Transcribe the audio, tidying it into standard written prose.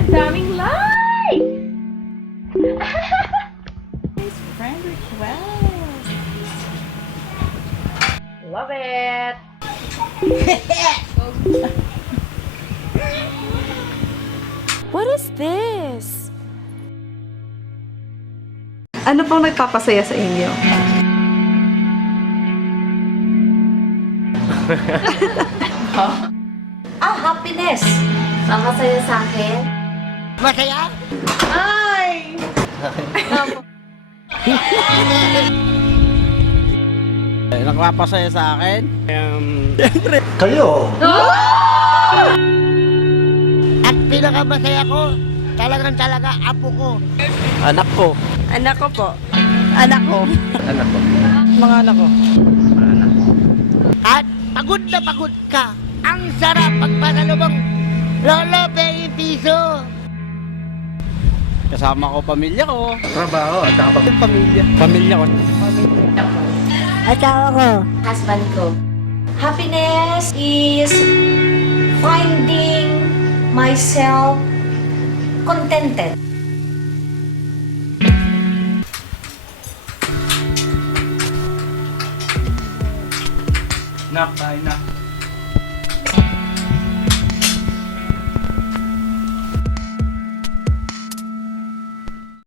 ang daming like! Friend request. Love it! What is this? Ano pong nagpapasaya sa inyo? Happiness. Makasaya sa akin. Masaya? Ay! Nagpapasaya sa akin? At pinakamasaya ko, talaga apo ko. Anak ko. Anak ko po. Anak ko. Anak ko. Mga anak ko. Anak ko. At pagod na pagod ka. Ang sarap pagpasalubong. Lolo, pay piso. Kasama ko pamilya ko. Trabaho at saka Pamilya. Pamilya ko. Asawa ko. Husband ko. Happiness is finding myself contented. Nak, tayo na.